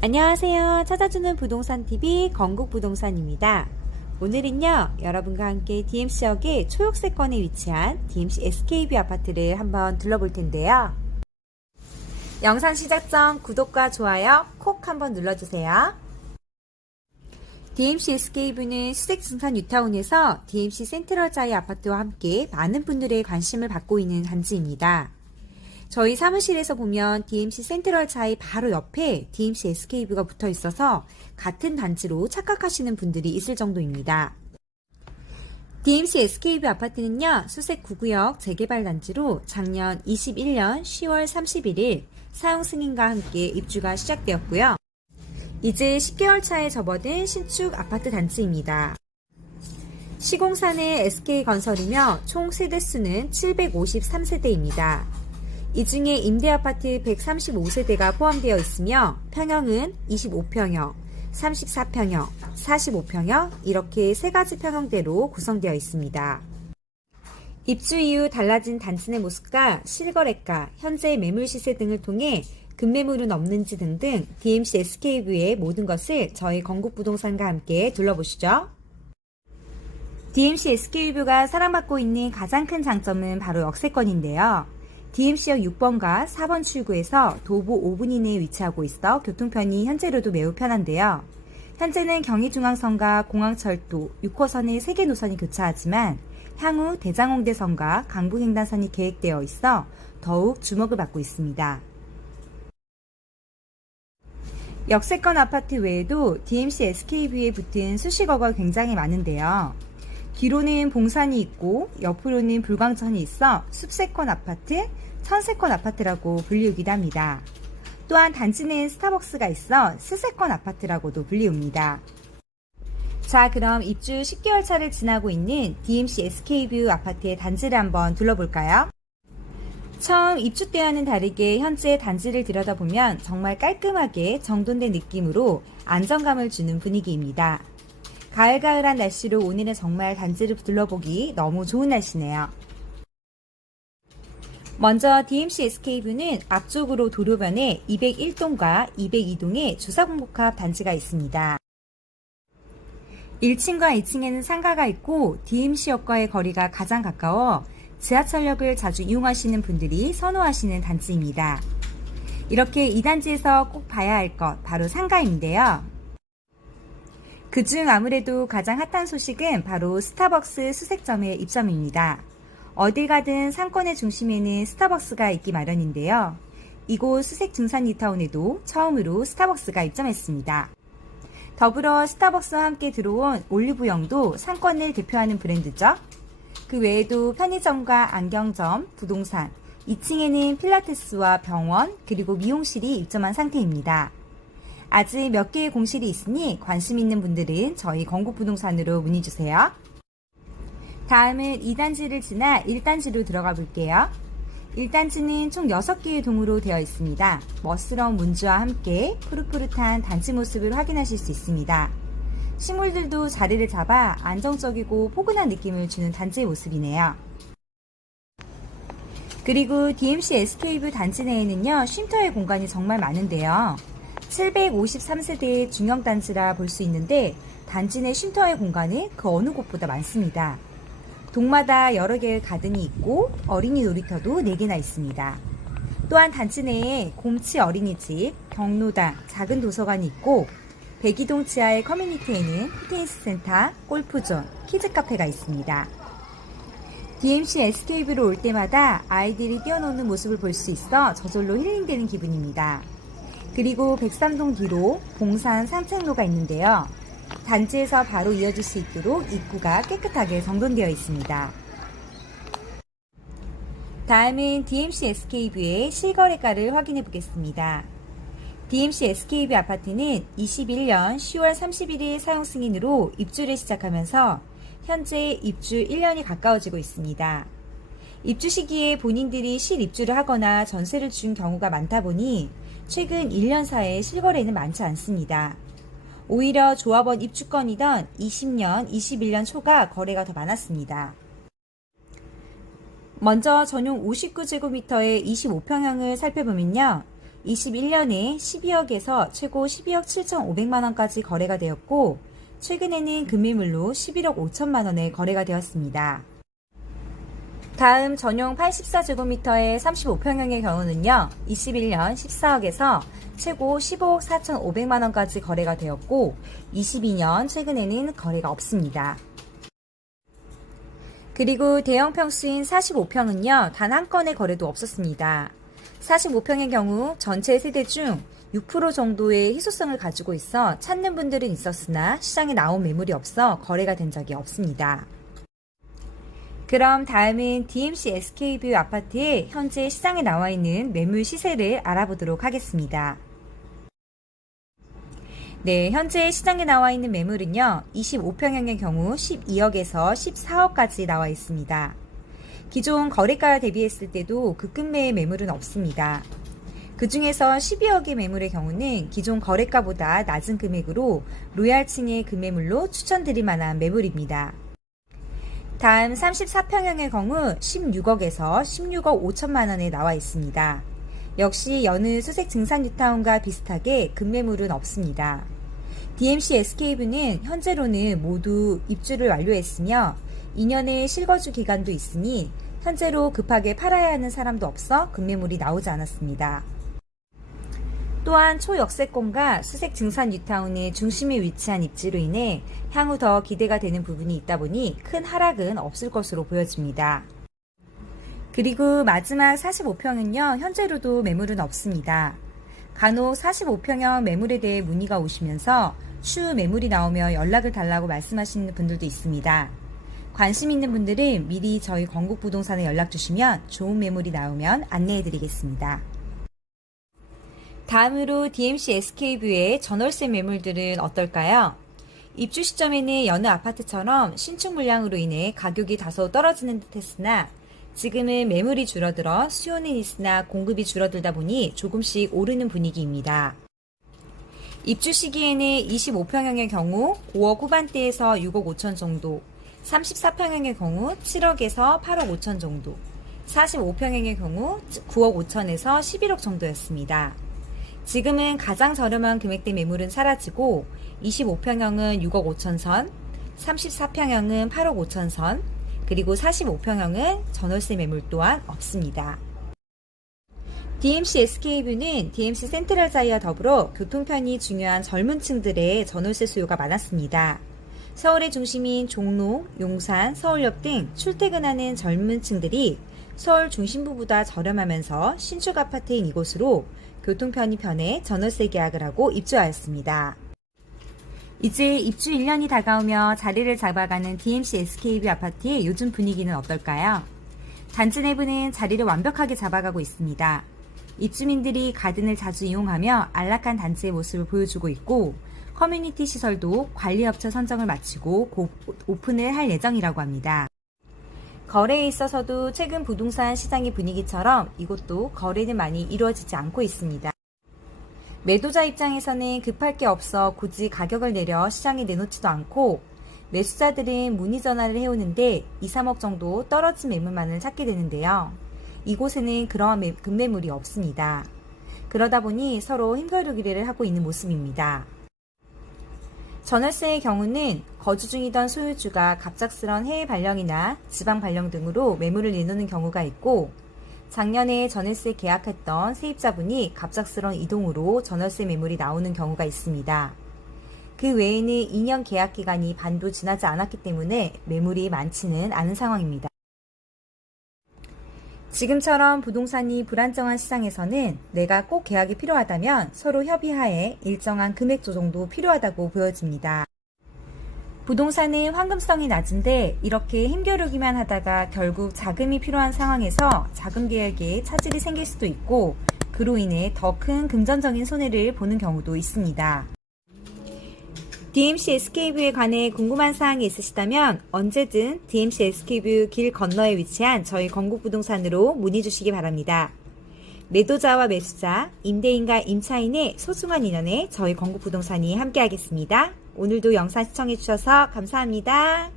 안녕하세요. 찾아주는 부동산TV 건국부동산입니다. 오늘은요, 여러분과 함께 DMC역의 초역세권에 위치한 DMC SK뷰 아파트를 한번 둘러볼 텐데요. 영상 시작 전 구독과 좋아요 콕 한번 눌러주세요. DMC SK뷰는 수색증산 뉴타운에서 DMC 센트럴자이 아파트와 함께 많은 분들의 관심을 받고 있는 단지입니다. 저희 사무실에서 보면 DMC 센트럴 차이 바로 옆에 DMC SK뷰가 붙어 있어서 같은 단지로 착각하시는 분들이 있을 정도입니다. DMC SK뷰 아파트는요, 수색 9구역 재개발 단지로 작년 21년 10월 31일 사용 승인과 함께 입주가 시작되었고요. 이제 10개월 차에 접어든 신축 아파트 단지입니다. 시공사는 SK건설이며 총 세대수는 753세대입니다. 이 중에 임대아파트 135세대가 포함되어 있으며 평형은 25평형, 34평형, 45평형 이렇게 세 가지 평형대로 구성되어 있습니다. 입주 이후 달라진 단지 내 모습과 실거래가, 현재 매물 시세 등을 통해 급매물은 없는지 등등 DMC SK뷰의 모든 것을 저희 건국부동산과 함께 둘러보시죠. DMC SK뷰가 사랑받고 있는 가장 큰 장점은 바로 역세권인데요. DMC역 6번과 4번 출구에서 도보 5분 이내에 위치하고 있어 교통편이 현재로도 매우 편한데요. 현재는 경의중앙선과 공항철도 6호선의 3개 노선이 교차하지만 향후 대장홍대선과 강북횡단선이 계획되어 있어 더욱 주목을 받고 있습니다. 역세권 아파트 외에도 DMC SK뷰에 붙은 수식어가 굉장히 많은데요. 뒤로는 봉산이 있고 옆으로는 불광천이 있어 숲세권 아파트, 천세권 아파트라고 불리우기도 합니다. 또한 단지 내엔 스타벅스가 있어 스세권 아파트라고도 불리웁니다. 자, 그럼 입주 10개월 차를 지나고 있는 DMC SK뷰 아파트의 단지를 한번 둘러볼까요? 처음 입주 때와는 다르게 현재 단지를 들여다보면 정말 깔끔하게 정돈된 느낌으로 안정감을 주는 분위기입니다. 가을가을한 날씨로 오늘은 정말 단지를 둘러보기 너무 좋은 날씨네요. 먼저 DMC SK뷰는 앞쪽으로 도로변에 201동과 202동의 주사공복합 단지가 있습니다. 1층과 2층에는 상가가 있고 DMC역과의 거리가 가장 가까워 지하철역을 자주 이용하시는 분들이 선호하시는 단지입니다. 이렇게 이 단지에서 꼭 봐야 할 것 바로 상가인데요. 그중 아무래도 가장 핫한 소식은 바로 스타벅스 수색점의 입점입니다. 어딜 가든 상권의 중심에는 스타벅스가 있기 마련인데요. 이곳 수색 증산 뉴타운에도 처음으로 스타벅스가 입점했습니다. 더불어 스타벅스와 함께 들어온 올리브영도 상권을 대표하는 브랜드죠. 그 외에도 편의점과 안경점, 부동산, 2층에는 필라테스와 병원, 그리고 미용실이 입점한 상태입니다. 아직 몇 개의 공실이 있으니 관심 있는 분들은 저희 건국부동산으로 문의주세요. 다음은 2단지를 지나 1단지로 들어가 볼게요. 1단지는 총 6개의 동으로 되어 있습니다. 멋스러운 문주와 함께 푸릇푸릇한 단지 모습을 확인하실 수 있습니다. 식물들도 자리를 잡아 안정적이고 포근한 느낌을 주는 단지의 모습이네요. 그리고 DMC SK뷰 단지 내에는요, 쉼터의 공간이 정말 많은데요. 753세대의 중형단지라 볼 수 있는데 단지 내 쉼터의 공간이 그 어느 곳보다 많습니다. 동마다 여러 개의 가든이 있고 어린이 놀이터도 4개나 있습니다. 또한 단지 내에 곰치 어린이집, 경로당, 작은 도서관이 있고 102동 지하의 커뮤니티에는 피트니스 센터, 골프존, 키즈카페가 있습니다. DMC SK뷰로 올 때마다 아이들이 뛰어노는 모습을 볼 수 있어 저절로 힐링되는 기분입니다. 그리고 103동 뒤로 봉산 산책로가 있는데요. 단지에서 바로 이어질 수 있도록 입구가 깨끗하게 정돈되어 있습니다. 다음은 DMC SK뷰의 실거래가를 확인해 보겠습니다. DMC SK뷰 아파트는 21년 10월 31일 사용 승인으로 입주를 시작하면서 현재 입주 1년이 가까워지고 있습니다. 입주 시기에 본인들이 실입주를 하거나 전세를 준 경우가 많다 보니 최근 1년 사이에 실거래는 많지 않습니다. 오히려 조합원 입주권이던 20년, 21년 초가 거래가 더 많았습니다. 먼저 전용 59제곱미터의 25평형을 살펴보면요. 21년에 12억에서 최고 12억 7,500만 원까지 거래가 되었고, 최근에는 급매물로 11억 5천만 원에 거래가 되었습니다. 다음 전용 84제곱미터의 35평형의 경우는요, 21년 14억에서 최고 15억 4,500만 원까지 거래가 되었고, 22년 최근에는 거래가 없습니다. 그리고 대형 평수인 45평은요, 단 한 건의 거래도 없었습니다. 45평의 경우 전체 세대 중 6% 정도의 희소성을 가지고 있어 찾는 분들은 있었으나 시장에 나온 매물이 없어 거래가 된 적이 없습니다. 그럼 다음은 DMC SK뷰 아파트의 현재 시장에 나와 있는 매물 시세를 알아보도록 하겠습니다. 네, 현재 시장에 나와 있는 매물은요, 25평형의 경우 12억에서 14억까지 나와 있습니다. 기존 거래가 대비했을 때도 급매의 매물은 없습니다. 그 중에서 12억의 매물의 경우는 기존 거래가보다 낮은 금액으로 로얄층의 급매물로 추천드릴 만한 매물입니다. 다음 34평형의 경우 16억에서 16억 5천만 원에 나와 있습니다. 역시 여느 수색 증산 뉴타운과 비슷하게 급매물은 없습니다. DMC SK뷰는 현재로는 모두 입주를 완료했으며 2년의 실거주 기간도 있으니 현재로 급하게 팔아야 하는 사람도 없어 급매물이 나오지 않았습니다. 또한 초역세권과 수색 증산 뉴타운의 중심에 위치한 입지로 인해 향후 더 기대가 되는 부분이 있다 보니 큰 하락은 없을 것으로 보여집니다. 그리고 마지막 45평은요, 현재로도 매물은 없습니다. 간혹 45평형 매물에 대해 문의가 오시면서 추후 매물이 나오며 연락을 달라고 말씀하시는 분들도 있습니다. 관심 있는 분들은 미리 저희 건국부동산에 연락 주시면 좋은 매물이 나오면 안내해 드리겠습니다. 다음으로 DMC SK뷰의 전월세 매물들은 어떨까요? 입주 시점에는 여느 아파트처럼 신축 물량으로 인해 가격이 다소 떨어지는 듯 했으나 지금은 매물이 줄어들어 수요는 있으나 공급이 줄어들다 보니 조금씩 오르는 분위기입니다. 입주 시기에는 25평형의 경우 5억 후반대에서 6억 5천 정도, 34평형의 경우 7억에서 8억 5천 정도, 45평형의 경우 9억 5천에서 11억 정도였습니다. 지금은 가장 저렴한 금액대 매물은 사라지고 25평형은 6억 5천 선, 34평형은 8억 5천 선, 그리고 45평형은 전월세 매물 또한 없습니다. DMC SK뷰는 DMC 센트럴자이와 더불어 교통편이 중요한 젊은 층들의 전월세 수요가 많았습니다. 서울의 중심인 종로, 용산, 서울역 등 출퇴근하는 젊은 층들이 서울 중심부보다 저렴하면서 신축 아파트인 이곳으로 교통편이 편해 전월세 계약을 하고 입주하였습니다. 이제 입주 1년이 다가오며 자리를 잡아가는 DMC SK뷰 아파트의 요즘 분위기는 어떨까요? 단지 내부는 자리를 완벽하게 잡아가고 있습니다. 입주민들이 가든을 자주 이용하며 안락한 단지의 모습을 보여주고 있고 커뮤니티 시설도 관리업체 선정을 마치고 곧 오픈을 할 예정이라고 합니다. 거래에 있어서도 최근 부동산 시장의 분위기처럼 이곳도 거래는 많이 이루어지지 않고 있습니다. 매도자 입장에서는 급할 게 없어 굳이 가격을 내려 시장에 내놓지도 않고 매수자들은 문의 전화를 해오는데 2, 3억 정도 떨어진 매물만을 찾게 되는데요. 이곳에는 그러한 급매물이 없습니다. 그러다 보니 서로 힘겨루기를 하고 있는 모습입니다. 전월세의 경우는 거주 중이던 소유주가 갑작스런 해외 발령이나 지방 발령 등으로 매물을 내놓는 경우가 있고 작년에 전월세 계약했던 세입자분이 갑작스런 이동으로 전월세 매물이 나오는 경우가 있습니다. 그 외에는 2년 계약 기간이 반도 지나지 않았기 때문에 매물이 많지는 않은 상황입니다. 지금처럼 부동산이 불안정한 시장에서는 내가 꼭 계약이 필요하다면 서로 협의하에 일정한 금액 조정도 필요하다고 보여집니다. 부동산은 황금성이 낮은데 이렇게 힘겨루기만 하다가 결국 자금이 필요한 상황에서 자금 계약에 차질이 생길 수도 있고 그로 인해 더 큰 금전적인 손해를 보는 경우도 있습니다. DMC SK뷰에 관해 궁금한 사항이 있으시다면 언제든 DMC SK뷰 길 건너에 위치한 저희 건국부동산으로 문의 주시기 바랍니다. 매도자와 매수자, 임대인과 임차인의 소중한 인연에 저희 건국부동산이 함께하겠습니다. 오늘도 영상 시청해주셔서 감사합니다.